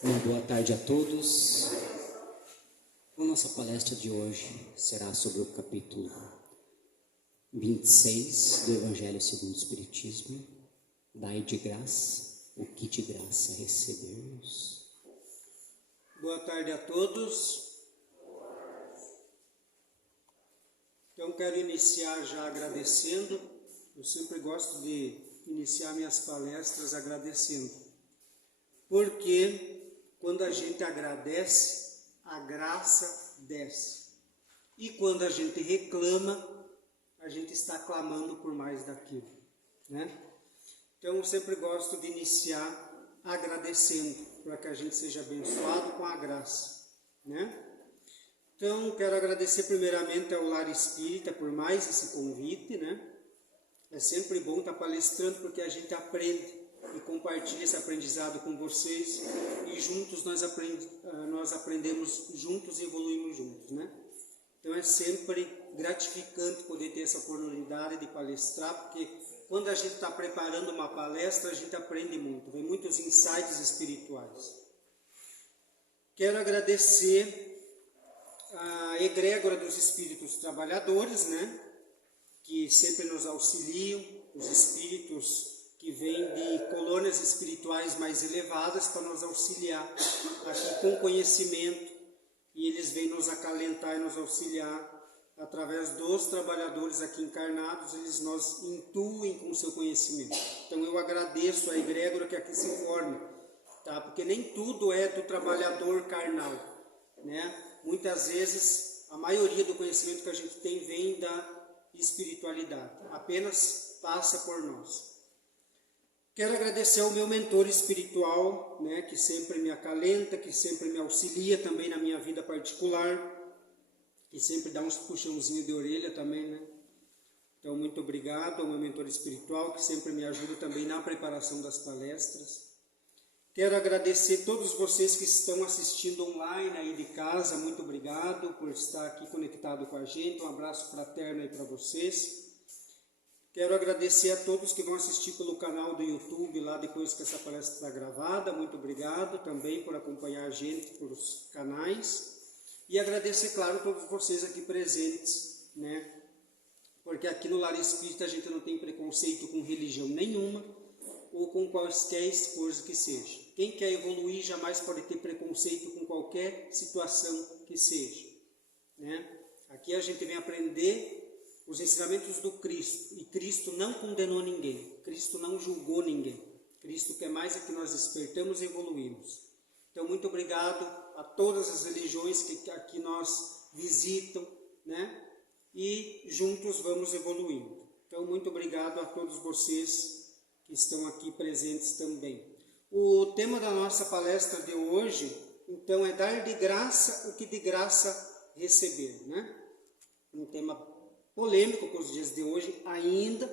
Uma boa tarde a todos. A nossa palestra de hoje será sobre o capítulo 26 do Evangelho segundo o Espiritismo. Dai de graça o que de graça recebermos. Boa tarde a todos. Então quero iniciar já agradecendo. Eu sempre gosto de iniciar minhas palestras agradecendo, porque quando a gente agradece, a graça desce. E quando a gente reclama, a gente está clamando por mais daquilo, né? Então eu sempre gosto de iniciar agradecendo, para que a gente seja abençoado com a graça, né? Então quero agradecer primeiramente ao Lar Espírita por mais esse convite, né? É sempre bom estar palestrando porque a gente aprende e compartilha esse aprendizado com vocês e juntos nós aprendemos juntos e evoluímos juntos, né? Então é sempre gratificante poder ter essa oportunidade de palestrar, porque quando a gente está preparando uma palestra, a gente aprende muito, vem muitos insights espirituais. Quero agradecer a egrégora dos espíritos trabalhadores, né? Que sempre nos auxiliam, os espíritos que vêm de colônias espirituais mais elevadas para nos auxiliar aqui com conhecimento, e eles vêm nos acalentar e nos auxiliar através dos trabalhadores aqui encarnados, eles nos intuem com o seu conhecimento. Então eu agradeço a egrégora que aqui se forma, tá? Porque nem tudo é do trabalhador carnal, né? Muitas vezes a maioria do conhecimento que a gente tem vem da espiritualidade, apenas passa por nós. Quero agradecer ao meu mentor espiritual, né, que sempre me acalenta, que sempre me auxilia também na minha vida particular, que sempre dá uns puxãozinhos de orelha também, né? Então, muito obrigado ao meu mentor espiritual, que sempre me ajuda também na preparação das palestras. Quero agradecer a todos vocês que estão assistindo online aí de casa, muito obrigado por estar aqui conectado com a gente, um abraço fraterno aí para vocês. Quero agradecer a todos que vão assistir pelo canal do YouTube, lá depois que essa palestra está gravada, muito obrigado também por acompanhar a gente pelos canais. E agradecer, claro, a todos vocês aqui presentes, né? Porque aqui no Lar Espírita a gente não tem preconceito com religião nenhuma, ou com quaisquer coisas que seja. Quem quer evoluir jamais pode ter preconceito com qualquer situação que seja, né? Aqui a gente vem aprender os ensinamentos do Cristo, e Cristo não condenou ninguém, Cristo não julgou ninguém. Cristo quer mais é que nós despertamos e evoluímos. Então, muito obrigado a todas as religiões que aqui nós visitam, né? E juntos vamos evoluindo. Então, muito obrigado a todos vocês que estão aqui presentes também. O tema da nossa palestra de hoje, então, é dar de graça o que de graça receber, né? Um tema polêmico para os dias de hoje ainda,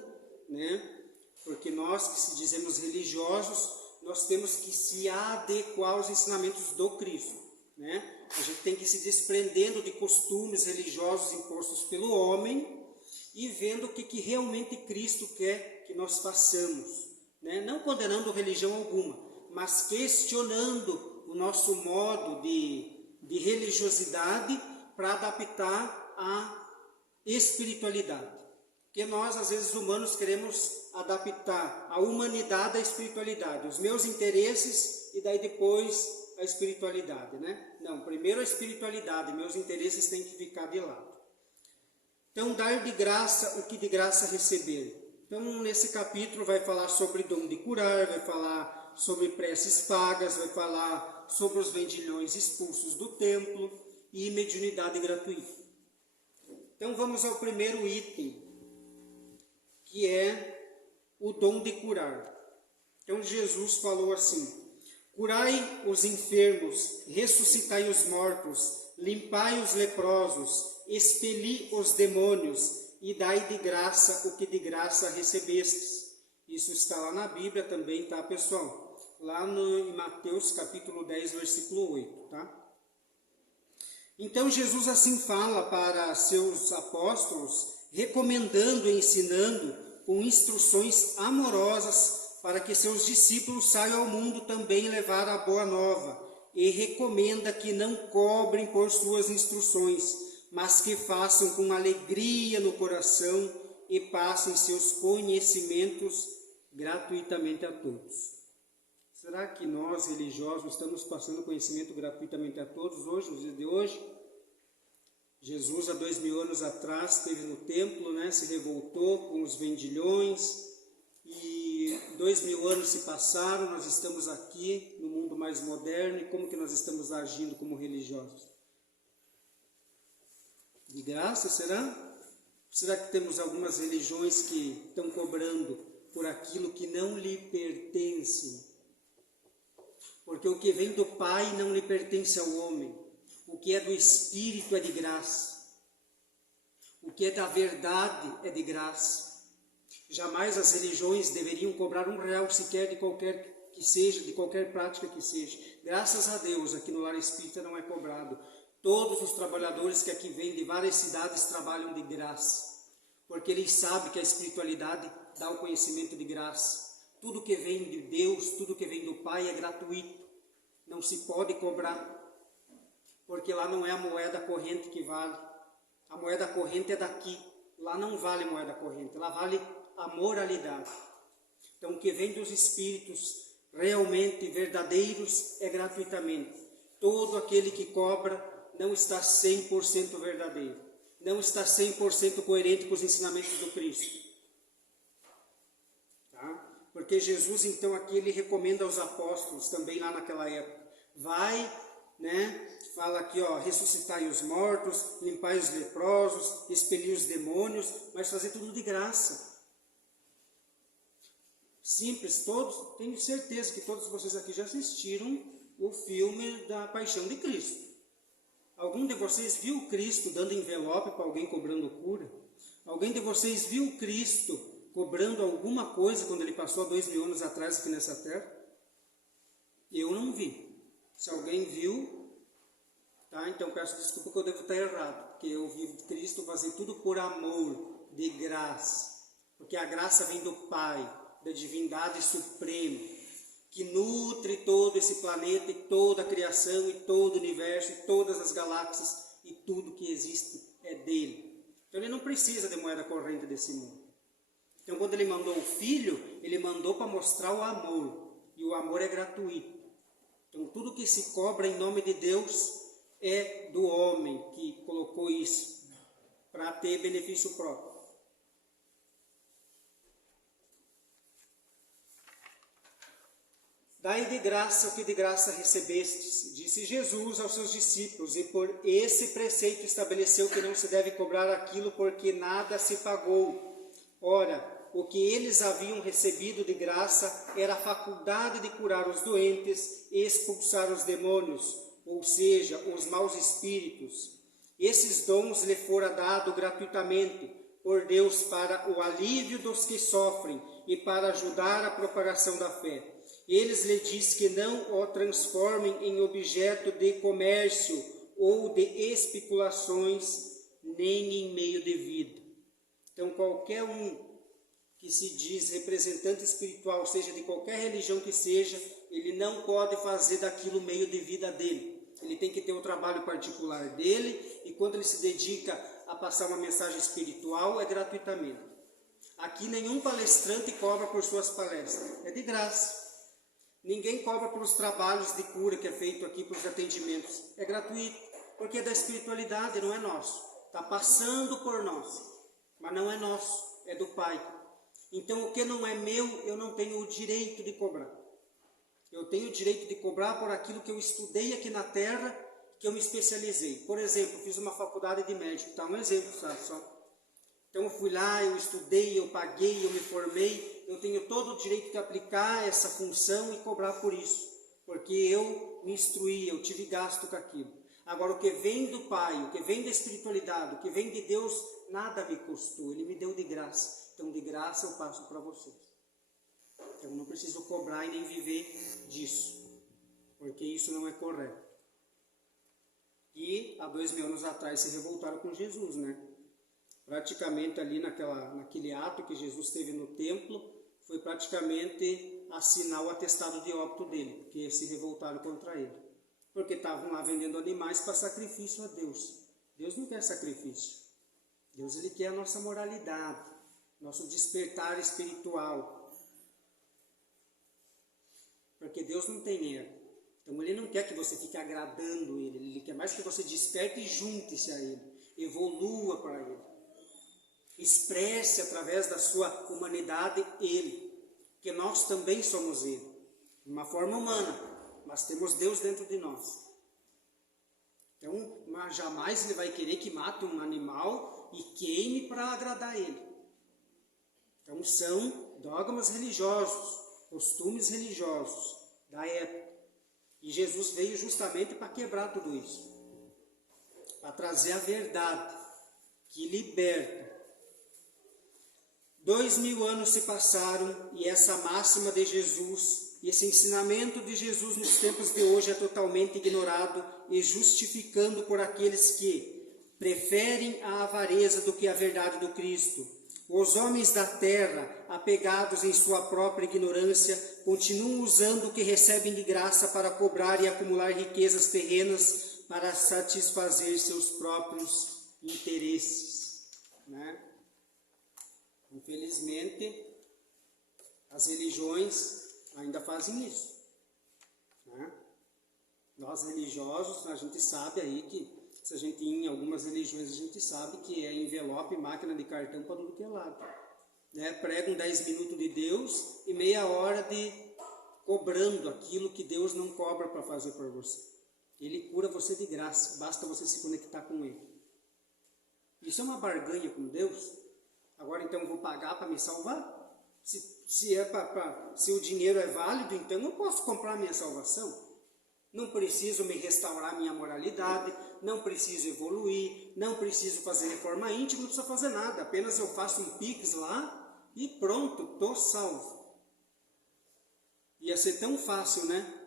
né? Porque nós que se dizemos religiosos, nós temos que se adequar aos ensinamentos do Cristo, né? A gente tem que ir se desprendendo de costumes religiosos impostos pelo homem e vendo o que realmente Cristo quer que nós façamos, né? Não condenando religião alguma, mas questionando o nosso modo de religiosidade para adaptar a espiritualidade. Porque nós, às vezes, humanos, queremos adaptar a humanidade à espiritualidade, os meus interesses e daí depois a espiritualidade, né? Não, primeiro a espiritualidade, meus interesses têm que ficar de lado. Então, dar de graça o que de graça receber. Então, nesse capítulo vai falar sobre dom de curar, vai falar sobre preces pagas, vai falar sobre os vendilhões expulsos do templo e mediunidade gratuita. Então vamos ao primeiro item, que é o dom de curar. Então Jesus falou assim: curai os enfermos, ressuscitai os mortos, limpai os leprosos, expeli os demônios e dai de graça o que de graça recebestes. Isso está lá na Bíblia também, tá, pessoal? Lá em Mateus capítulo 10, versículo 8, tá? Então Jesus assim fala para seus apóstolos, recomendando e ensinando com instruções amorosas para que seus discípulos saiam ao mundo também levar a boa nova, e recomenda que não cobrem por suas instruções, mas que façam com alegria no coração e passem seus conhecimentos gratuitamente a todos. Será que nós, religiosos, estamos passando conhecimento gratuitamente a todos hoje, nos dias de hoje? Jesus, há 2000 anos atrás, esteve no templo, né, se revoltou com os vendilhões, e 2000 anos se passaram, nós estamos aqui no mundo mais moderno, e como que nós estamos agindo como religiosos? De graça, será? Será que temos algumas religiões que estão cobrando por aquilo que não lhe pertence? Porque o que vem do Pai não lhe pertence ao homem. O que é do Espírito é de graça. O que é da verdade é de graça. Jamais as religiões deveriam cobrar R$1 sequer de qualquer que seja, de qualquer prática que seja. Graças a Deus, aqui no Lar Espírita não é cobrado. Todos os trabalhadores que aqui vêm de várias cidades trabalham de graça. Porque eles sabem que a espiritualidade dá o conhecimento de graça. Tudo que vem de Deus, tudo que vem do Pai é gratuito. Não se pode cobrar. Porque lá não é a moeda corrente que vale. A moeda corrente é daqui. Lá não vale moeda corrente. Lá vale a moralidade. Então o que vem dos Espíritos realmente verdadeiros é gratuitamente. Todo aquele que cobra não está 100% verdadeiro. Não está 100% coerente com os ensinamentos do Cristo. Porque Jesus, então, aqui ele recomenda aos apóstolos, também lá naquela época, vai, né, fala aqui, ó, ressuscitai os mortos, limpai os leprosos, expeli os demônios, mas fazer tudo de graça. Simples, todos, tenho certeza que todos vocês aqui já assistiram o filme da Paixão de Cristo. Algum de vocês viu Cristo dando envelope para alguém cobrando cura? Alguém de vocês viu Cristo cobrando alguma coisa quando ele passou há 2000 anos atrás aqui nessa terra? Eu não vi. Se alguém viu, tá? Então peço desculpa que eu devo estar errado, porque eu vi Cristo fazer tudo por amor, de graça. Porque a graça vem do Pai, da divindade suprema, que nutre todo esse planeta e toda a criação e todo o universo e todas as galáxias e tudo que existe é dele. Então ele não precisa de moeda corrente desse mundo. Então, quando ele mandou o Filho, ele mandou para mostrar o amor. E o amor é gratuito. Então, tudo que se cobra em nome de Deus é do homem que colocou isso para ter benefício próprio. Dai de graça o que de graça recebestes, disse Jesus aos seus discípulos, e por esse preceito estabeleceu que não se deve cobrar aquilo porque nada se pagou. Ora, o que eles haviam recebido de graça era a faculdade de curar os doentes e expulsar os demônios, ou seja, os maus espíritos. Esses dons lhe fora dado gratuitamente por Deus para o alívio dos que sofrem e para ajudar a propagação da fé. Eles lhe diz que não o transformem em objeto de comércio ou de especulações, nem em meio de vida. Então, qualquer um que se diz representante espiritual, seja de qualquer religião que seja, ele não pode fazer daquilo meio de vida dele. Ele tem que ter o trabalho particular dele, e quando ele se dedica a passar uma mensagem espiritual, é gratuitamente. Aqui nenhum palestrante cobra por suas palestras, é de graça. Ninguém cobra pelos trabalhos de cura que é feito aqui, pelos atendimentos. É gratuito, porque é da espiritualidade, não é nosso. Está passando por nós, mas não é nosso, é do Pai. Então, o que não é meu, eu não tenho o direito de cobrar. Eu tenho o direito de cobrar por aquilo que eu estudei aqui na Terra, que eu me especializei. Por exemplo, fiz uma faculdade de médico, tá? Um exemplo, sabe, só. Então, eu fui lá, eu estudei, eu paguei, eu me formei. Eu tenho todo o direito de aplicar essa função e cobrar por isso. Porque eu me instruí, eu tive gasto com aquilo. Agora, o que vem do Pai, o que vem da espiritualidade, o que vem de Deus, nada me custou. Ele me deu de graça. Então, de graça eu passo para vocês. Então, eu não preciso cobrar e nem viver disso. Porque isso não é correto. E, há 2000 anos atrás, se revoltaram com Jesus, né? Praticamente ali naquele ato que Jesus teve no templo, foi praticamente assinar o atestado de óbito dele, porque se revoltaram contra ele. porque estavam lá vendendo animais para sacrifício a Deus. Deus não quer sacrifício. Deus, ele quer a nossa moralidade, nosso despertar espiritual. Porque Deus não tem ego. Então ele não quer que você fique agradando ele. Ele quer mais que você desperte e junte-se a ele. Evolua para ele. Expresse através da sua humanidade ele. Porque nós também somos ele. De uma forma humana. Mas temos Deus dentro de nós. Então, jamais ele vai querer que mate um animal e queime para agradar ele. Então, são dogmas religiosos, costumes religiosos da época. E Jesus veio justamente para quebrar tudo isso. Para trazer a verdade que liberta. 2000 anos se passaram e essa máxima de Jesus, esse ensinamento de Jesus nos tempos de hoje é totalmente ignorado e justificando por aqueles que preferem a avareza do que a verdade do Cristo. Os homens da terra, apegados em sua própria ignorância, continuam usando o que recebem de graça para cobrar e acumular riquezas terrenas para satisfazer seus próprios interesses, né? Infelizmente, as religiões ainda fazem isso, né? Nós religiosos, a gente sabe aí que, se a gente ir em algumas religiões, a gente sabe que é envelope, máquina de cartão para tudo que é lado, né? Pregam 10 minutos de Deus e meia hora de cobrando aquilo que Deus não cobra para fazer por você. Ele cura você de graça, basta você se conectar com Ele. Isso é uma barganha com Deus? Agora então eu vou pagar para me salvar? Se o dinheiro é válido, então eu posso comprar minha salvação. Não preciso me restaurar minha moralidade, não preciso evoluir, não preciso fazer reforma íntima, não preciso fazer nada. Apenas eu faço um pix lá e pronto, estou salvo. Ia ser tão fácil, né?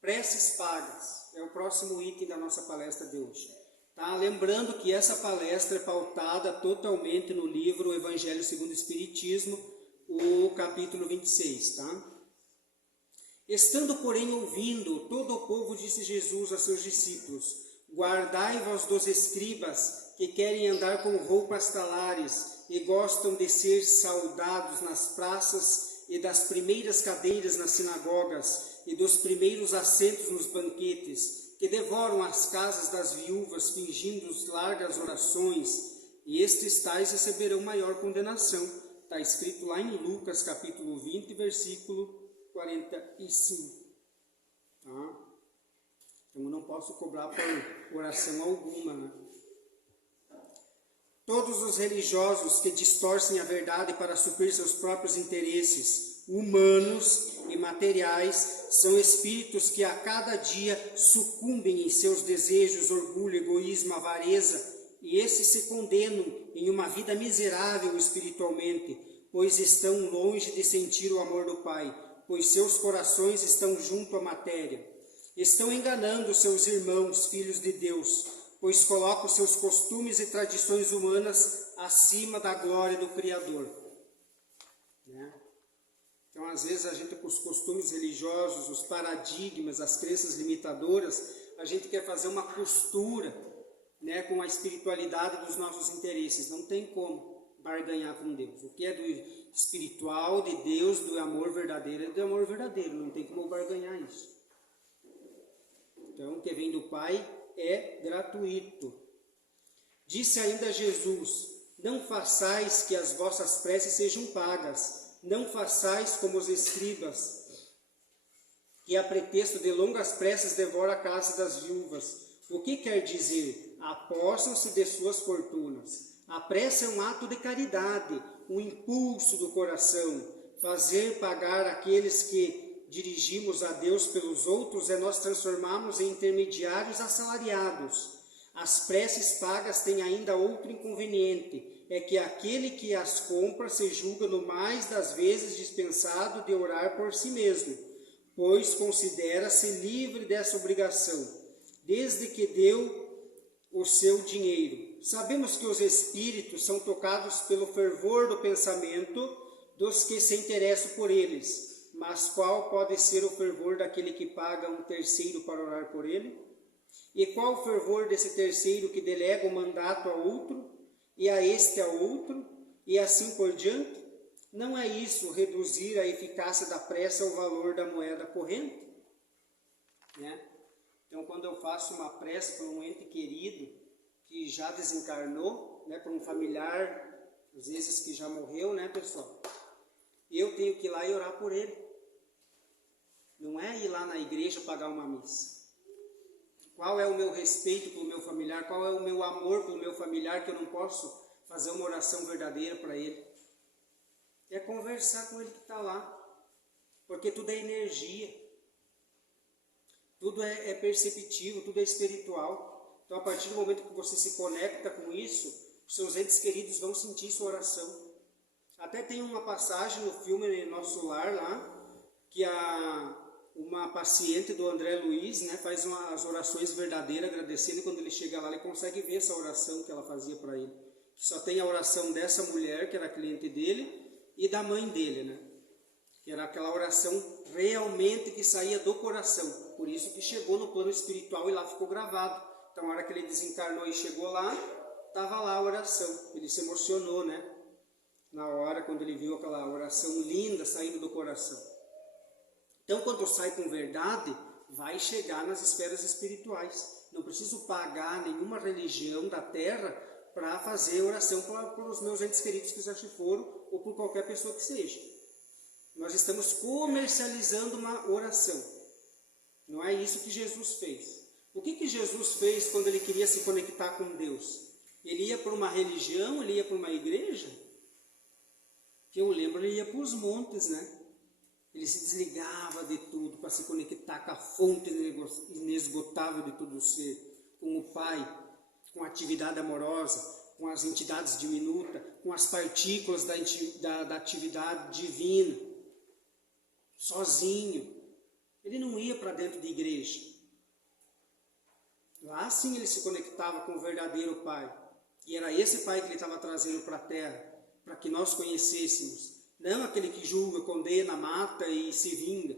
Preces pagas é o próximo item da nossa palestra de hoje. Tá? Lembrando que essa palestra é pautada totalmente no livro Evangelho segundo o Espiritismo, o capítulo 26, tá? Estando, porém, ouvindo, todo o povo disse Jesus a seus discípulos: guardai-vos dos escribas, que querem andar com roupas talares, e gostam de ser saudados nas praças, e das primeiras cadeiras nas sinagogas, e dos primeiros assentos nos banquetes, que devoram as casas das viúvas, fingindo largas orações, e estes tais receberão maior condenação. Está escrito lá em Lucas, capítulo 20, versículo 45. Tá? Então eu não posso cobrar por oração alguma, né? Todos os religiosos que distorcem a verdade para suprir seus próprios interesses humanos e materiais são espíritos que a cada dia sucumbem em seus desejos, orgulho, egoísmo, avareza, e esses se condenam em uma vida miserável espiritualmente, pois estão longe de sentir o amor do Pai, pois seus corações estão junto à matéria. Estão enganando seus irmãos, filhos de Deus, pois colocam seus costumes e tradições humanas acima da glória do Criador. Né? Então, às vezes, a gente, com os costumes religiosos, os paradigmas, as crenças limitadoras, a gente quer fazer uma costura, né, com a espiritualidade dos nossos interesses. Não tem como barganhar com Deus. O que é do espiritual, de Deus, do amor verdadeiro, é do amor verdadeiro. Não tem como barganhar isso. Então, o que vem do Pai é gratuito. Disse ainda Jesus: não façais que as vossas preces sejam pagas, não façais como os escribas, que a pretexto de longas preces devora a casa das viúvas. O que quer dizer? Apossam-se de suas fortunas. A prece é um ato de caridade, um impulso do coração. Fazer pagar aqueles que dirigimos a Deus pelos outros é nós transformarmos em intermediários assalariados. As preces pagas têm ainda outro inconveniente, é que aquele que as compra se julga no mais das vezes dispensado de orar por si mesmo, pois considera-se livre dessa obrigação, desde que deu o seu dinheiro. Sabemos que os espíritos são tocados pelo fervor do pensamento dos que se interessam por eles, Mas qual pode ser o fervor daquele que paga um terceiro para orar por ele? E qual o fervor desse terceiro que delega o mandato a outro, e a este a outro, e assim por diante? Não é isso reduzir a eficácia da prece ao valor da moeda corrente? Né? Então, quando eu faço uma prece por um ente querido que já desencarnou, né, por um familiar, às vezes que já morreu, né, pessoal? Eu tenho que ir lá e orar por ele. Não é ir lá na igreja pagar uma missa. Qual é o meu respeito pelo meu familiar? Qual é o meu amor pelo meu familiar que eu não posso fazer uma oração verdadeira para ele? É conversar com ele que está lá. Porque tudo é energia. Tudo é perceptível, tudo é espiritual. Então, a partir do momento que você se conecta com isso, os seus entes queridos vão sentir sua oração. Até tem uma passagem no filme Nosso Lar lá, que uma paciente do André Luiz, né, faz as orações verdadeiras, agradecendo, e quando ele chega lá, ele consegue ver essa oração que ela fazia para ele. Só tem a oração dessa mulher, que era cliente dele, e da mãe dele, né? Que era aquela oração realmente que saía do coração. Por isso que chegou no plano espiritual e lá ficou gravado. Então, na hora que ele desencarnou e chegou lá, estava lá a oração. Ele se emocionou, né? Na hora, quando ele viu aquela oração linda saindo do coração. Então, quando sai com verdade, vai chegar nas esferas espirituais. Não preciso pagar nenhuma religião da terra para fazer oração pelos meus entes queridos que já se foram, ou por qualquer pessoa que seja. Nós estamos comercializando uma oração. Não é isso que Jesus fez. O que Jesus fez quando ele queria se conectar com Deus? Ele ia para uma religião, ele ia para uma igreja? Que eu lembro, ele ia para os montes, né? Ele se desligava de tudo para se conectar com a fonte inesgotável de todo o ser, com o Pai, com a atividade amorosa, com as entidades diminutas, com as partículas da atividade divina, sozinho. Ele não ia para dentro de igreja. Lá sim ele se conectava com o verdadeiro Pai. E era esse Pai que ele estava trazendo para a Terra, para que nós conhecêssemos. Não aquele que julga, condena, mata e se vinga.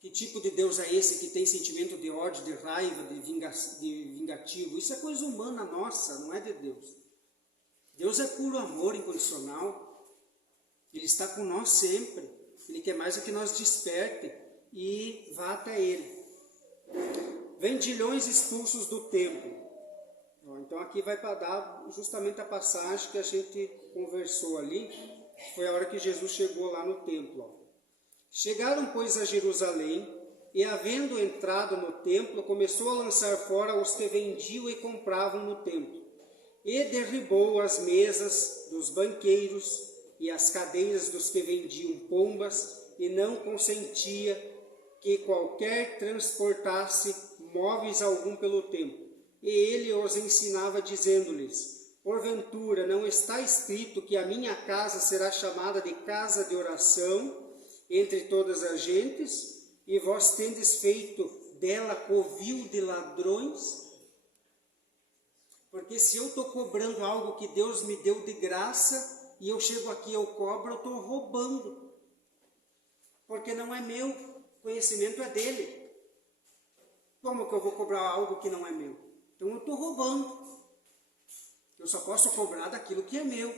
Que tipo de Deus é esse que tem sentimento de ódio, de raiva, de vingativo? Isso é coisa humana nossa, não é de Deus. Deus é puro amor incondicional. Ele está com nós sempre. Ele quer mais do que nós desperte e vá até Ele. Vendilhões expulsos do templo. Então aqui vai para dar justamente a passagem que a gente conversou ali. Foi a hora que Jesus chegou lá no templo. Chegaram, pois, a Jerusalém, e havendo entrado no templo, começou a lançar fora os que vendiam e compravam no templo. E derribou as mesas dos banqueiros e as cadeiras dos que vendiam pombas, e não consentia que qualquer transportasse móveis algum pelo templo. E ele os ensinava, dizendo-lhes: porventura não está escrito que a minha casa será chamada de casa de oração entre todas as gentes, e vós tendes feito dela covil de ladrões? Porque se eu estou cobrando algo que Deus me deu de graça, e eu chego aqui e eu cobro, eu estou roubando. Porque não é meu, o conhecimento é dele. Como que eu vou cobrar algo que não é meu? Então eu estou roubando. Eu só posso cobrar daquilo que é meu.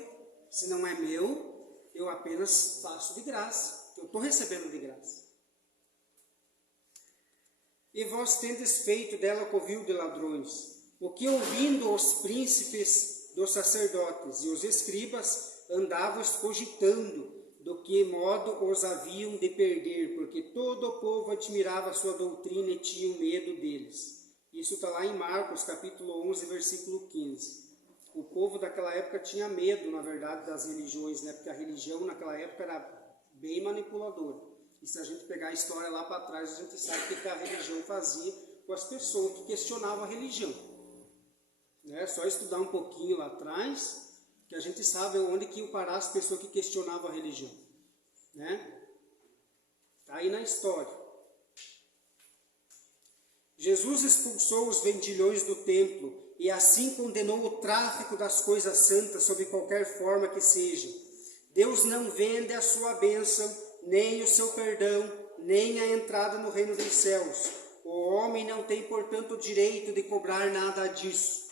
Se não é meu, eu apenas faço de graça. Eu estou recebendo de graça. E vós tendes feito dela covil de ladrões, o que ouvindo os príncipes dos sacerdotes e os escribas andavam cogitando do que modo os haviam de perder, porque todo o povo admirava a sua doutrina e tinha medo deles. Isso está lá em Marcos, capítulo 11, versículo 15. O povo daquela época tinha medo, na verdade, das religiões, né? Porque a religião naquela época era bem manipuladora. E se a gente pegar a história lá para trás, a gente sabe o que a religião fazia com as pessoas que questionavam a religião. É só estudar um pouquinho lá atrás, que a gente sabe onde que iam parar as pessoas que questionavam a religião. Né? Está aí na história. Jesus expulsou os vendilhões do templo e assim condenou o tráfico das coisas santas sob qualquer forma que seja. Deus não vende a sua bênção nem o seu perdão, nem a entrada no reino dos céus. O homem não tem, portanto, o direito de cobrar nada disso.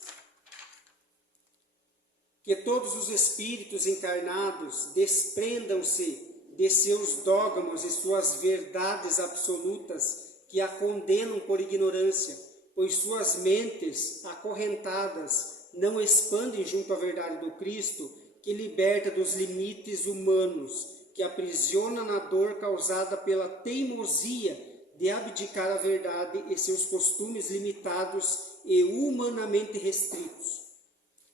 Que todos os espíritos encarnados desprendam-se de seus dogmas e suas verdades absolutas que a condenam por ignorância, pois suas mentes acorrentadas não expandem junto à verdade do Cristo, que liberta dos limites humanos, que aprisiona na dor causada pela teimosia de abdicar a verdade e seus costumes limitados e humanamente restritos.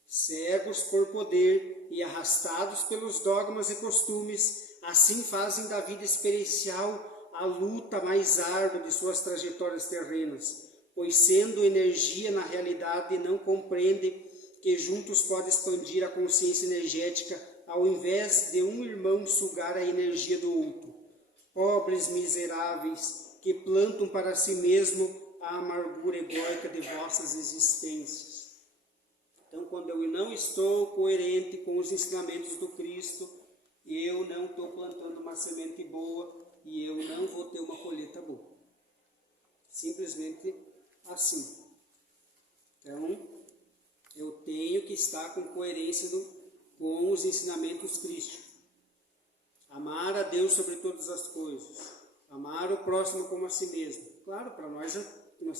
Cegos por poder e arrastados pelos dogmas e costumes, assim fazem da vida experiencial a luta mais árdua de suas trajetórias terrenas, pois sendo energia na realidade não compreendem que juntos pode expandir a consciência energética ao invés de um irmão sugar a energia do outro. Pobres miseráveis que plantam para si mesmo a amargura egóica de vossas existências. Então, quando eu não estou coerente com os ensinamentos do Cristo, eu não estou plantando uma semente boa e eu não vou ter uma colheita boa. Simplesmente assim. Então, eu tenho que estar com coerência com os ensinamentos crísticos. Amar a Deus sobre todas as coisas. Amar o próximo como a si mesmo. Claro, para nós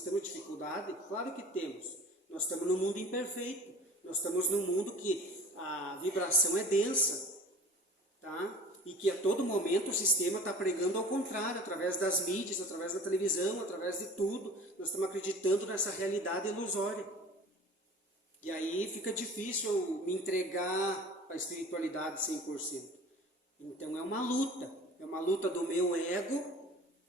temos dificuldade? Claro que temos. Nós estamos num mundo imperfeito. Nós estamos num mundo que a vibração é densa, tá? E que a todo momento o sistema está pregando ao contrário, através das mídias, através da televisão, através de tudo. Nós estamos acreditando nessa realidade ilusória. E aí fica difícil eu me entregar para a espiritualidade 100%. Então é uma luta do meu ego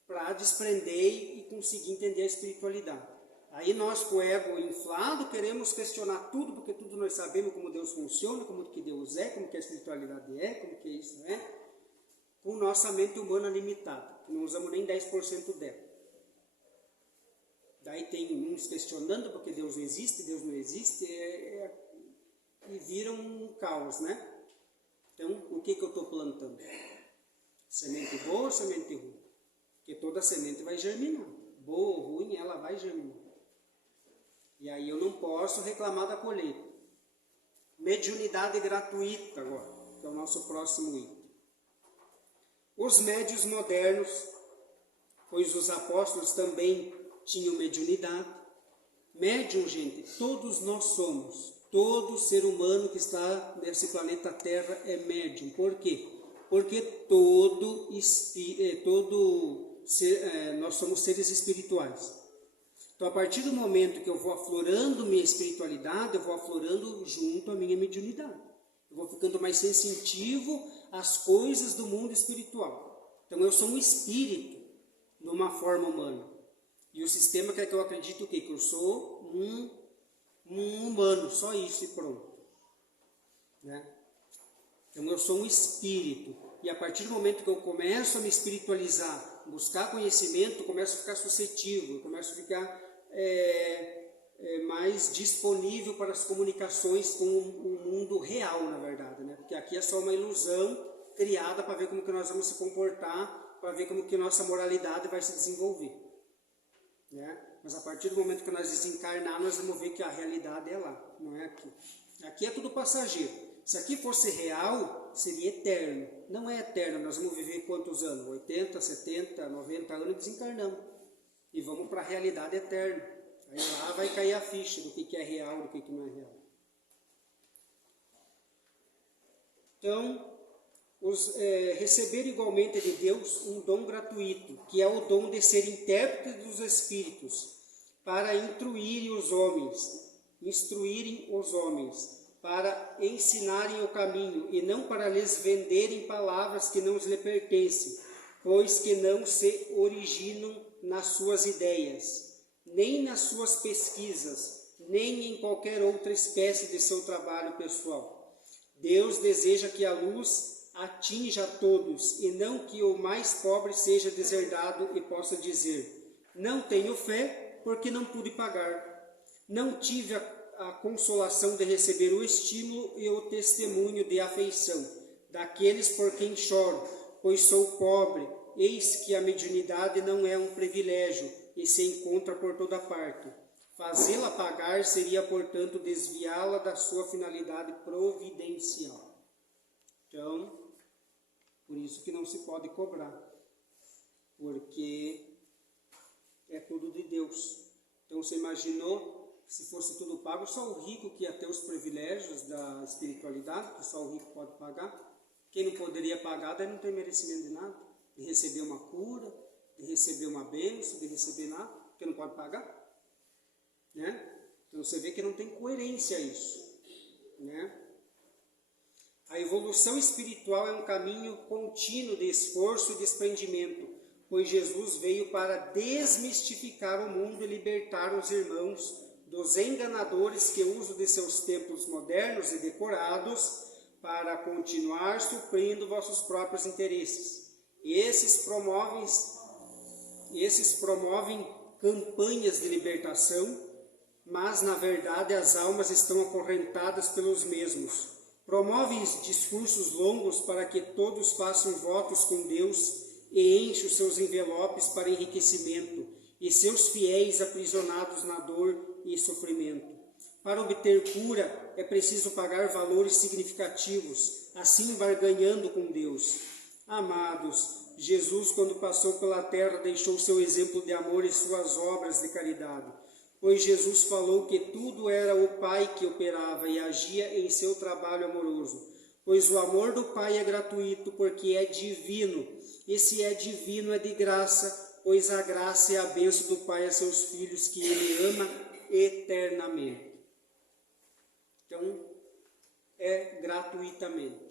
para desprender e conseguir entender a espiritualidade. Aí nós, com o ego inflado, queremos questionar tudo, porque tudo nós sabemos como Deus funciona, como que Deus é, como que a espiritualidade é, como que isso é, com nossa mente humana limitada, que não usamos nem 10% dela. Daí tem uns questionando porque Deus não existe, e vira um caos, né? Então, o que eu estou plantando? Semente boa ou semente ruim? Porque toda semente vai germinar. Boa ou ruim, ela vai germinar. E aí eu não posso reclamar da colheita. Mediunidade gratuita agora, que é o nosso próximo item. Os médiuns modernos, pois os apóstolos também tinham mediunidade. Médium, gente, todos nós somos. Todo ser humano que está nesse planeta Terra é médium. Por quê? Porque nós somos seres espirituais. Então, a partir do momento que eu vou aflorando minha espiritualidade, eu vou aflorando junto à minha mediunidade. Eu vou ficando mais sensitivo às coisas do mundo espiritual. Então, eu sou um espírito numa forma humana. E o sistema quer que eu acredite o quê? Que eu sou um humano, só isso e pronto. Né? Então, eu sou um espírito. E a partir do momento que eu começo a me espiritualizar, buscar conhecimento, eu começo a ficar suscetível, eu começo a ficar mais disponível para as comunicações com o mundo real, na verdade, né? Porque aqui é só uma ilusão criada para ver como que nós vamos se comportar, para ver como que nossa moralidade vai se desenvolver, né? Mas a partir do momento que nós desencarnar, nós vamos ver que a realidade é lá, não é aqui. Aqui é tudo passageiro. Se aqui fosse real, seria eterno. Não é eterno, nós vamos viver quantos anos? 80, 70, 90 anos e desencarnamos. E vamos para a realidade eterna. Aí lá vai cair a ficha do que é real, do que não é real. Então, receber igualmente de Deus um dom gratuito, que é o dom de ser intérprete dos Espíritos, para instruírem os homens, para ensinarem o caminho, e não para lhes venderem palavras que não lhes pertencem, pois que não se originam nas suas ideias, nem nas suas pesquisas, nem em qualquer outra espécie de seu trabalho pessoal. Deus deseja que a luz atinja a todos, e não que o mais pobre seja deserdado e possa dizer: não tenho fé porque não pude pagar, não tive a consolação de receber o estímulo e o testemunho de afeição daqueles por quem choro, pois sou pobre. Eis que a mediunidade não é um privilégio e se encontra por toda parte. Fazê-la pagar seria, portanto, desviá-la da sua finalidade providencial. Então, por isso que não se pode cobrar, porque é tudo de Deus. Então, você imaginou, se fosse tudo pago, só o rico que ia ter os privilégios da espiritualidade, que só o rico pode pagar. Quem não poderia pagar, daí não tem merecimento de nada, de receber uma cura, de receber uma bênção, de receber nada, porque não pode pagar. Né? Então você vê que não tem coerência isso. Né? A evolução espiritual é um caminho contínuo de esforço e desprendimento, pois Jesus veio para desmistificar o mundo e libertar os irmãos dos enganadores que usam de seus templos modernos e decorados para continuar suprindo vossos próprios interesses. Esses promovem campanhas de libertação, mas na verdade as almas estão acorrentadas pelos mesmos. Promovem discursos longos para que todos façam votos com Deus e enchem os seus envelopes para enriquecimento, e seus fiéis aprisionados na dor e sofrimento. Para obter cura é preciso pagar valores significativos, assim barganhando com Deus. Amados, Jesus, quando passou pela terra, deixou seu exemplo de amor e suas obras de caridade. Pois Jesus falou que tudo era o Pai que operava e agia em seu trabalho amoroso. Pois o amor do Pai é gratuito, porque é divino. E se é divino, é de graça, pois a graça é a bênção do Pai a seus filhos, que Ele ama eternamente. Então, é gratuitamente.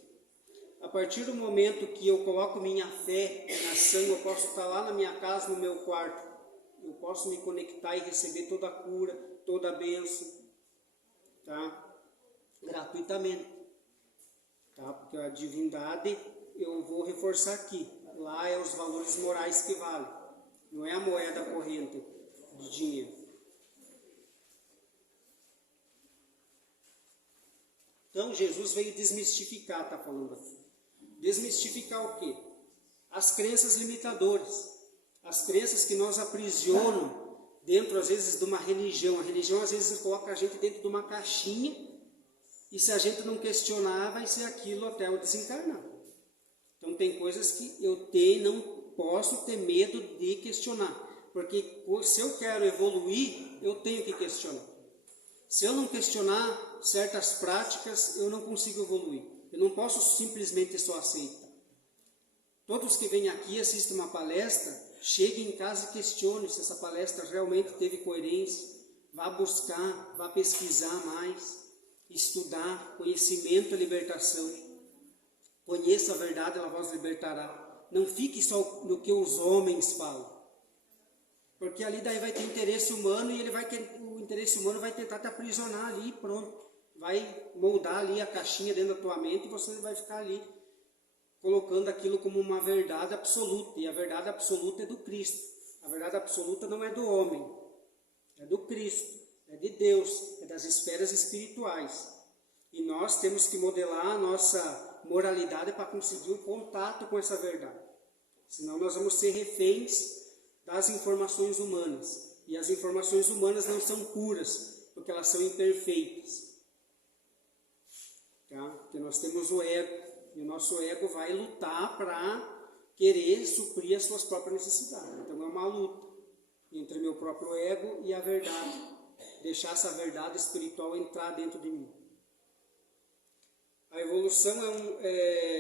A partir do momento que eu coloco minha fé em ação, eu posso estar lá na minha casa, no meu quarto, eu posso me conectar e receber toda a cura, toda a bênção, tá? Gratuitamente, tá? Porque a divindade, eu vou reforçar aqui, lá é os valores morais que valem, não é a moeda corrente de dinheiro. Então, Jesus veio desmistificar, está falando aqui. Desmistificar o quê? As crenças limitadoras. As crenças que nos aprisionam dentro, às vezes, de uma religião. A religião, às vezes, coloca a gente dentro de uma caixinha e se a gente não questionar, vai ser aquilo até o desencarnar. Então, tem coisas que eu não posso ter medo de questionar. Porque se eu quero evoluir, eu tenho que questionar. Se eu não questionar certas práticas, eu não consigo evoluir. Eu não posso simplesmente só aceitar. Todos que vêm aqui, assistem uma palestra, cheguem em casa e questionem se essa palestra realmente teve coerência. Vá buscar, vá pesquisar mais, estudar, conhecimento é libertação. Conheça a verdade, ela vos libertará. Não fique só no que os homens falam. Porque ali daí vai ter interesse humano e o interesse humano vai tentar te aprisionar ali e pronto. Vai moldar ali a caixinha dentro da tua mente e você vai ficar ali colocando aquilo como uma verdade absoluta. E a verdade absoluta é do Cristo. A verdade absoluta não é do homem, é do Cristo, é de Deus, é das esferas espirituais. E nós temos que modelar a nossa moralidade para conseguir o contato com essa verdade. Senão nós vamos ser reféns das informações humanas. E as informações humanas não são puras, porque elas são imperfeitas. Tá? Porque nós temos o ego, e o nosso ego vai lutar para querer suprir as suas próprias necessidades. Então é uma luta entre meu próprio ego e a verdade. Deixar essa verdade espiritual entrar dentro de mim. A evolução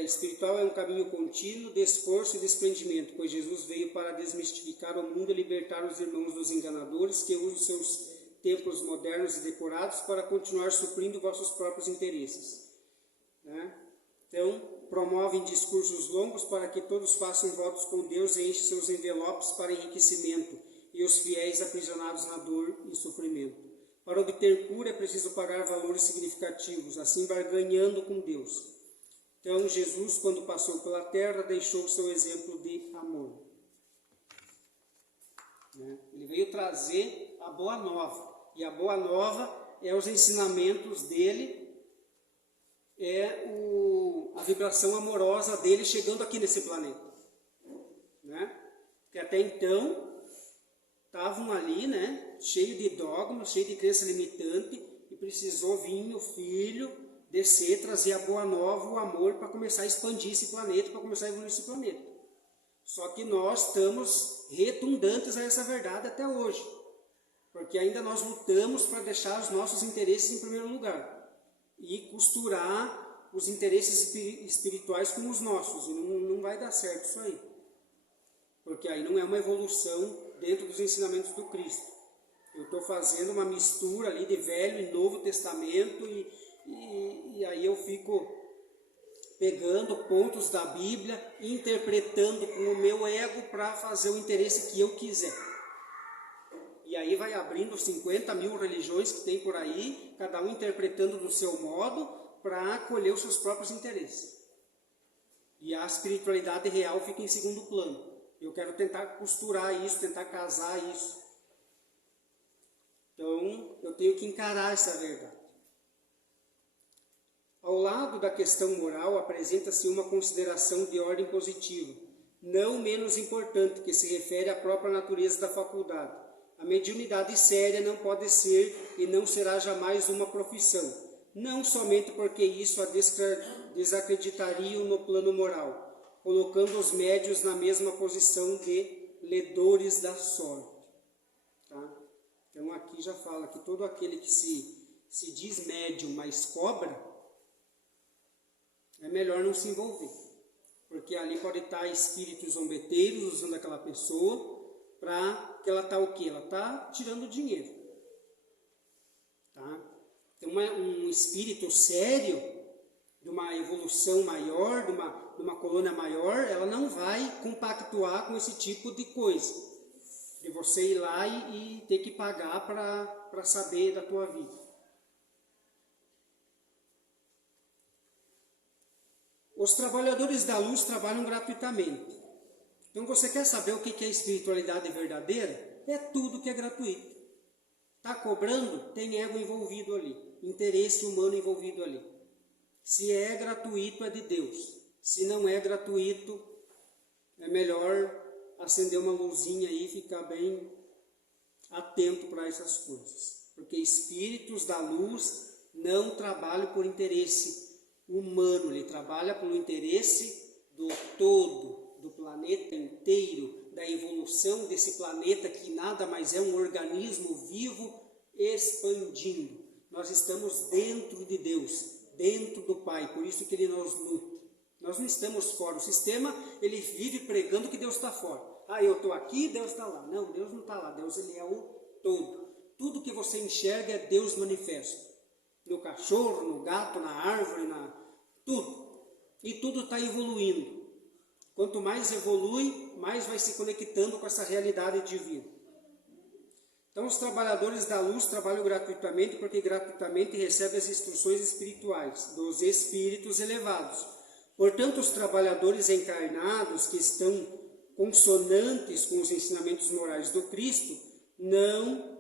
espiritual é um caminho contínuo de esforço e desprendimento, pois Jesus veio para desmistificar o mundo e libertar os irmãos dos enganadores que usam seus templos modernos e decorados para continuar suprindo vossos próprios interesses. Né? Então, promovem discursos longos para que todos façam votos com Deus e enchem seus envelopes para enriquecimento, e os fiéis aprisionados na dor e sofrimento. Para obter cura é preciso pagar valores significativos, assim barganhando com Deus. Então, Jesus, quando passou pela terra, deixou seu exemplo de amor. Ele veio trazer a boa nova. E a boa nova é os ensinamentos dele, é a vibração amorosa dele chegando aqui nesse planeta. Porque até então estavam ali, né, cheio de dogmas, cheio de crença limitante, e precisou vir o Filho descer, trazer a boa nova, o amor, para começar a expandir esse planeta, para começar a evoluir esse planeta. Só que nós estamos redundantes a essa verdade até hoje, porque ainda nós lutamos para deixar os nossos interesses em primeiro lugar e costurar os interesses espirituais com os nossos, e não vai dar certo isso aí, porque aí não é uma evolução dentro dos ensinamentos do Cristo. Eu estou fazendo uma mistura ali de Velho e Novo Testamento, e aí eu fico pegando pontos da Bíblia, interpretando com o meu ego para fazer o interesse que eu quiser. E aí vai abrindo 50 mil religiões que tem por aí, cada um interpretando do seu modo, para colher os seus próprios interesses. E a espiritualidade real fica em segundo plano. Eu quero tentar costurar isso, tentar casar isso. Então, eu tenho que encarar essa verdade. Ao lado da questão moral, apresenta-se uma consideração de ordem positiva, não menos importante, que se refere à própria natureza da faculdade. A mediunidade séria não pode ser e não será jamais uma profissão, não somente porque isso a desacreditaria no plano moral, colocando os médios na mesma posição de ledores da sorte. Tá? Então aqui já fala que todo aquele que se diz médium, mas cobra, é melhor não se envolver, porque ali pode estar espíritos zombeteiros usando aquela pessoa para que ela está o quê? Ela está tirando dinheiro. Tá? Então um espírito sério, de uma evolução maior, de uma colônia maior, ela não vai compactuar com esse tipo de coisa, de você ir lá e ter que pagar para saber da tua vida. Os trabalhadores da luz trabalham gratuitamente. Então você quer saber o que é espiritualidade verdadeira? É tudo que é gratuito. Está cobrando? Tem ego envolvido ali, interesse humano envolvido ali. Se é gratuito, é de Deus. Se não é gratuito, é melhor acender uma luzinha aí e ficar bem atento para essas coisas. Porque espíritos da luz não trabalham por interesse humano, ele trabalha pelo interesse do todo, do planeta inteiro, da evolução desse planeta que nada mais é um organismo vivo expandindo. Nós estamos dentro de Deus, dentro do Pai, por isso que Ele nos luta. Nós não estamos fora. O sistema, ele vive pregando que Deus está fora. Ah, eu estou aqui, Deus está lá. Não, Deus não está lá. Deus, ele é o todo. Tudo que você enxerga é Deus manifesto. No cachorro, no gato, na árvore, tudo. E tudo está evoluindo. Quanto mais evolui, mais vai se conectando com essa realidade divina. Então, os trabalhadores da luz trabalham gratuitamente porque gratuitamente recebem as instruções espirituais dos espíritos elevados. Portanto, os trabalhadores encarnados que estão consonantes com os ensinamentos morais do Cristo não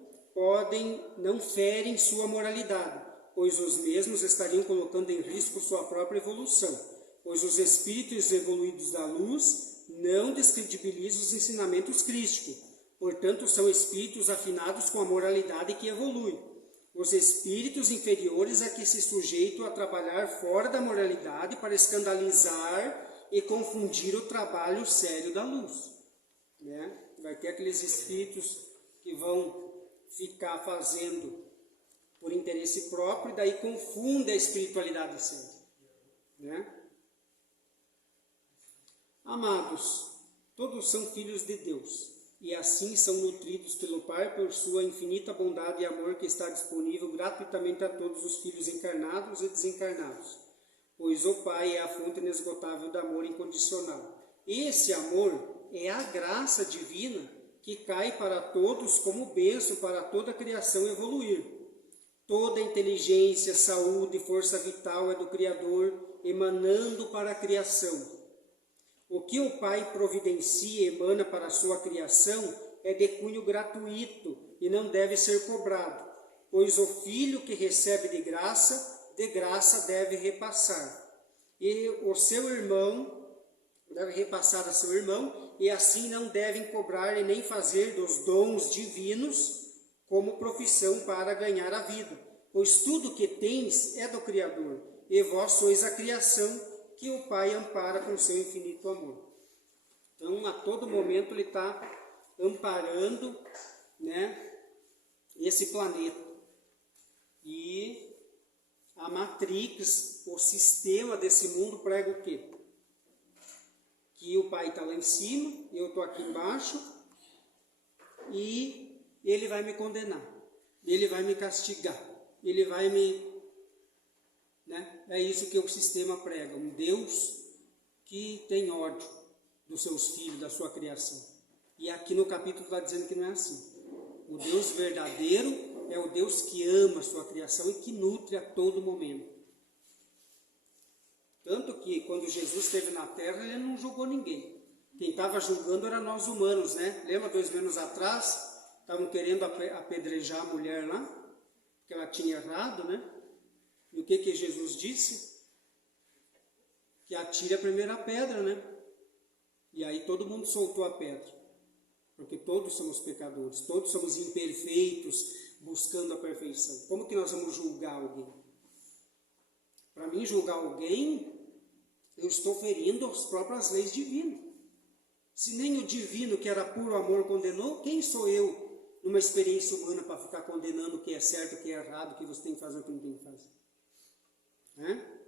ferem sua moralidade, pois os mesmos estariam colocando em risco sua própria evolução, pois os espíritos evoluídos da luz não descredibilizam os ensinamentos crísticos, portanto são espíritos afinados com a moralidade que evolui. Os espíritos inferiores é que se sujeitam a trabalhar fora da moralidade para escandalizar e confundir o trabalho sério da luz. Né? Vai ter aqueles espíritos que vão ficar fazendo por interesse próprio, e daí confunde a espiritualidade séria. Né? Amados, todos são filhos de Deus, e assim são nutridos pelo Pai por sua infinita bondade e amor que está disponível gratuitamente a todos os filhos encarnados e desencarnados, pois o Pai é a fonte inesgotável do amor incondicional. Esse amor é a graça divina que cai para todos como bênção para toda a criação evoluir. Toda inteligência, saúde e força vital é do Criador, emanando para a criação. O que o Pai providencia e emana para a sua criação é de cunho gratuito e não deve ser cobrado, pois o filho que recebe de graça deve repassar. E o seu irmão deve repassar a seu irmão, e assim não devem cobrar e nem fazer dos dons divinos como profissão para ganhar a vida, pois tudo que tens é do Criador, e vós sois a criação que o Pai ampara com seu infinito amor. Então, a todo momento, Ele está amparando, né, esse planeta. E a matrix, o sistema desse mundo prega o quê? Que o Pai está lá em cima, eu estou aqui embaixo, e Ele vai me condenar, Ele vai me castigar, Ele vai me... né? É isso que o sistema prega, um Deus que tem ódio dos seus filhos, da sua criação. E aqui no capítulo está dizendo que não é assim. O Deus verdadeiro é o Deus que ama a sua criação e que nutre a todo momento. Tanto que quando Jesus esteve na terra, Ele não julgou ninguém. Quem estava julgando era nós humanos, né? Lembra 2 anos atrás? Estavam querendo apedrejar a mulher lá, porque ela tinha errado, né? E o que Jesus disse? Que atire a primeira pedra, né? E aí todo mundo soltou a pedra. Porque todos somos pecadores, todos somos imperfeitos, buscando a perfeição. Como que nós vamos julgar alguém? Para mim, julgar alguém, eu estou ferindo as próprias leis divinas. Se nem o divino, que era puro amor, condenou, quem sou eu, numa experiência humana, para ficar condenando o que é certo, o que é errado, o que você tem que fazer, o que não tem que fazer? Né?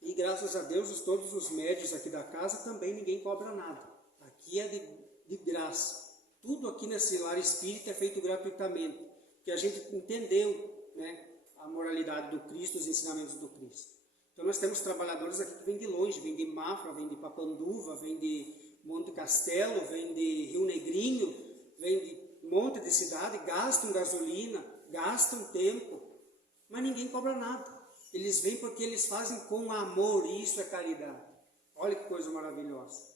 E graças a Deus, todos os médios aqui da casa, também ninguém cobra nada. Aqui é de graça. Tudo aqui nesse lar espírita é feito gratuitamente. Que a gente entendeu, né, a moralidade do Cristo, os ensinamentos do Cristo. Então nós temos trabalhadores aqui que vêm de longe, vêm de Mafra, vêm de Papanduva, vêm de Monte Castelo, vêm de Rio Negrinho, vêm de um monte de cidade, gastam gasolina, gastam tempo, mas ninguém cobra nada. Eles vêm porque eles fazem com amor, e isso é caridade. Olha que coisa maravilhosa.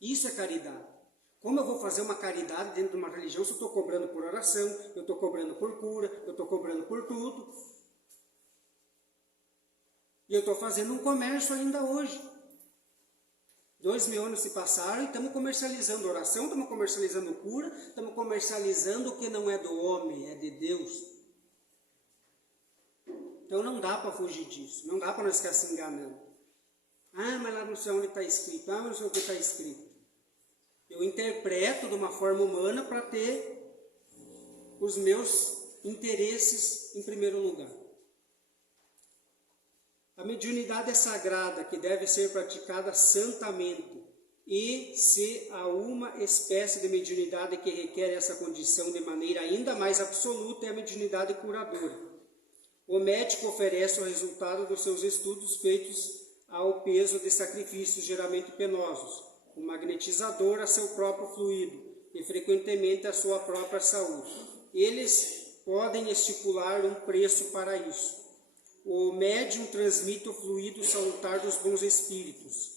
Isso é caridade. Como eu vou fazer uma caridade dentro de uma religião se eu estou cobrando por oração, eu estou cobrando por cura, eu estou cobrando por tudo? E eu estou fazendo um comércio ainda hoje. 2000 anos se passaram e estamos comercializando oração, estamos comercializando cura, estamos comercializando o que não é do homem, é de Deus. Então não dá para fugir disso, não dá para nós ficar se enganando. Ah, mas lá não sei onde está escrito, ah, mas não sei o que está escrito. Eu interpreto de uma forma humana para ter os meus interesses em primeiro lugar. A mediunidade é sagrada, que deve ser praticada santamente, e se há uma espécie de mediunidade que requer essa condição de maneira ainda mais absoluta, é a mediunidade curadora. O médico oferece o resultado dos seus estudos feitos ao peso de sacrifícios geralmente penosos, o magnetizador a seu próprio fluido e frequentemente a sua própria saúde. Eles podem estipular um preço para isso. O médium transmite o fluido salutar dos bons espíritos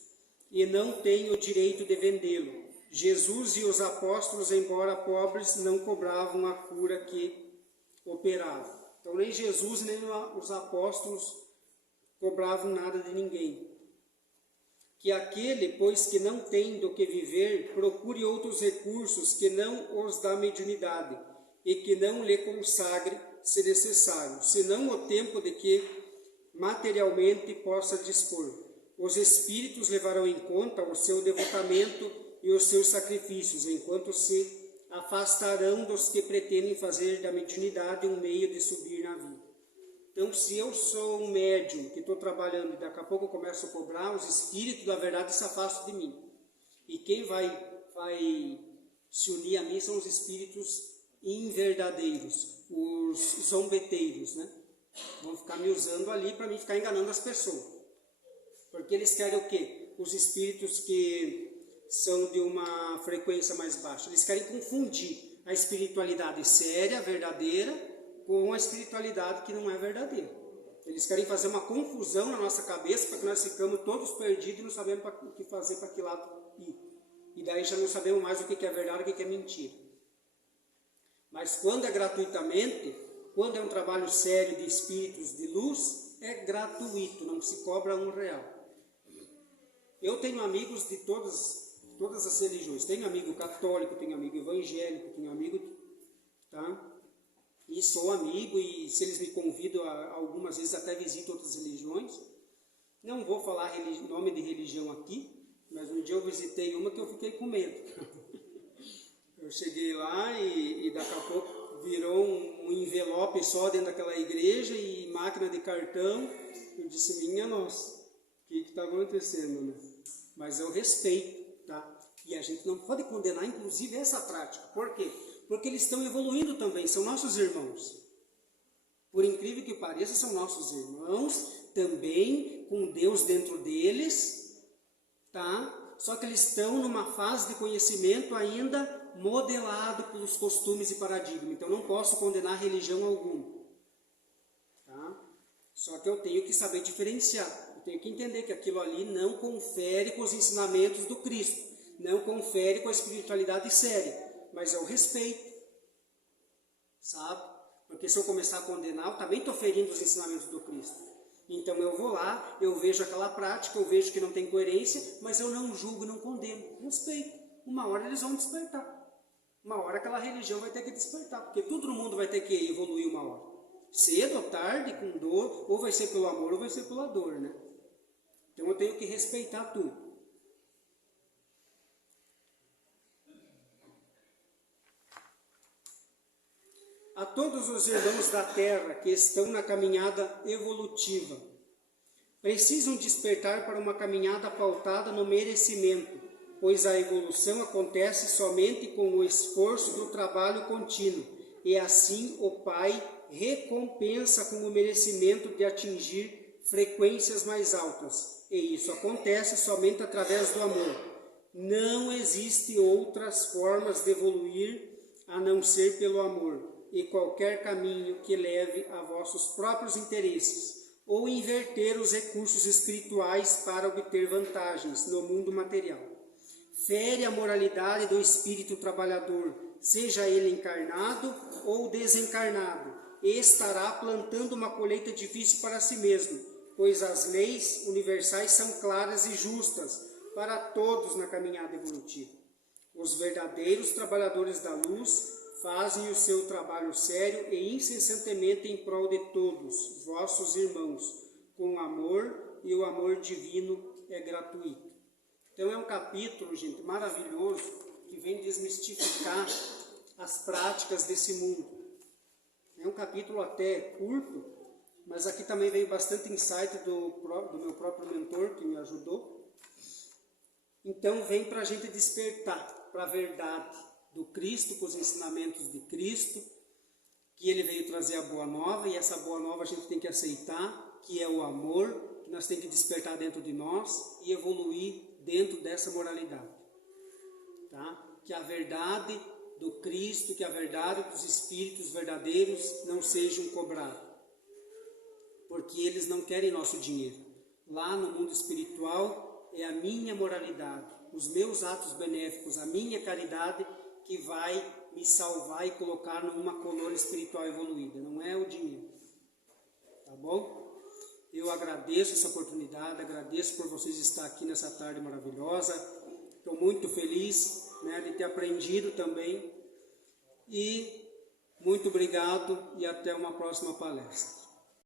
e não tem o direito de vendê-lo. Jesus e os apóstolos, embora pobres, não cobravam a cura que operavam. Então nem Jesus nem os apóstolos cobravam nada de ninguém. Que aquele, pois que não tem do que viver, procure outros recursos que não os da mediunidade, e que não lhe consagre, se necessário, senão o tempo de que materialmente possa dispor. Os espíritos levarão em conta o seu devotamento e os seus sacrifícios, enquanto se afastarão dos que pretendem fazer da mediunidade um meio de subir na vida. Então, se eu sou um médium que estou trabalhando e daqui a pouco eu começo a cobrar, os espíritos da verdade se afastam de mim. E quem vai se unir a mim são os espíritos inverdadeiros, os zombeteiros, né? Vão ficar me usando ali para mim ficar enganando as pessoas. Porque eles querem o quê? Os espíritos que são de uma frequência mais baixa. Eles querem confundir a espiritualidade séria, verdadeira, com a espiritualidade que não é verdadeira. Eles querem fazer uma confusão na nossa cabeça para que nós ficamos todos perdidos e não sabemos o que fazer para que lado ir. E daí já não sabemos mais o que é verdade e o que é mentira. Mas quando é gratuitamente, quando é um trabalho sério de espíritos de luz, é gratuito, não se cobra R$1. Eu tenho amigos de todas as religiões. Tenho amigo católico, tenho amigo evangélico, tenho amigo, tá? E sou amigo, e se eles me convidam, algumas vezes até visito outras religiões. Não vou falar nome de religião aqui, mas um dia eu visitei uma que eu fiquei com medo. Eu cheguei lá e daqui a pouco virou um envelope só dentro daquela igreja e máquina de cartão. Eu disse, minha nossa, o que está acontecendo, né? Mas eu respeito, tá? E a gente não pode condenar, inclusive, essa prática. Por quê? Porque eles estão evoluindo também, são nossos irmãos. Por incrível que pareça, são nossos irmãos, também com Deus dentro deles, tá? Só que eles estão numa fase de conhecimento ainda modelado pelos costumes e paradigmas. Então, não posso condenar religião alguma, tá? Só que eu tenho que saber diferenciar. Eu tenho que entender que aquilo ali não confere com os ensinamentos do Cristo, não confere com a espiritualidade séria. Mas eu respeito, sabe? Porque se eu começar a condenar, eu também estou ferindo os ensinamentos do Cristo. Então eu vou lá, eu vejo aquela prática, eu vejo que não tem coerência, mas eu não julgo, não condeno, respeito. Uma hora eles vão despertar. Uma hora aquela religião vai ter que despertar, porque todo mundo vai ter que evoluir uma hora. Cedo ou tarde, com dor, ou vai ser pelo amor ou vai ser pela dor, né? Então eu tenho que respeitar tudo. A todos os irmãos da Terra que estão na caminhada evolutiva, precisam despertar para uma caminhada pautada no merecimento, pois a evolução acontece somente com o esforço do trabalho contínuo, e assim o Pai recompensa com o merecimento de atingir frequências mais altas, e isso acontece somente através do amor. Não existem outras formas de evoluir a não ser pelo amor. E qualquer caminho que leve a vossos próprios interesses, ou inverter os recursos espirituais para obter vantagens no mundo material, fere a moralidade do espírito trabalhador, seja ele encarnado ou desencarnado, e estará plantando uma colheita difícil para si mesmo, pois as leis universais são claras e justas para todos na caminhada evolutiva. Os verdadeiros trabalhadores da luz fazem o seu trabalho sério e incessantemente em prol de todos, vossos irmãos, com amor, e o amor divino é gratuito. Então é um capítulo, gente, maravilhoso, que vem desmistificar as práticas desse mundo. É um capítulo até curto, mas aqui também veio bastante insight do meu próprio mentor, que me ajudou. Então vem para a gente despertar para a verdade do Cristo, com os ensinamentos de Cristo, que ele veio trazer a boa nova, e essa boa nova a gente tem que aceitar, que é o amor, que nós temos que despertar dentro de nós e evoluir dentro dessa moralidade. Tá? Que a verdade do Cristo, que a verdade dos Espíritos verdadeiros não sejam cobrados, porque eles não querem nosso dinheiro. Lá no mundo espiritual é a minha moralidade, os meus atos benéficos, a minha caridade, que vai me salvar e colocar numa colônia espiritual evoluída, não é o dinheiro, tá bom? Eu agradeço essa oportunidade, agradeço por vocês estar aqui nessa tarde maravilhosa, estou muito feliz, né, de ter aprendido também, e muito obrigado e até uma próxima palestra.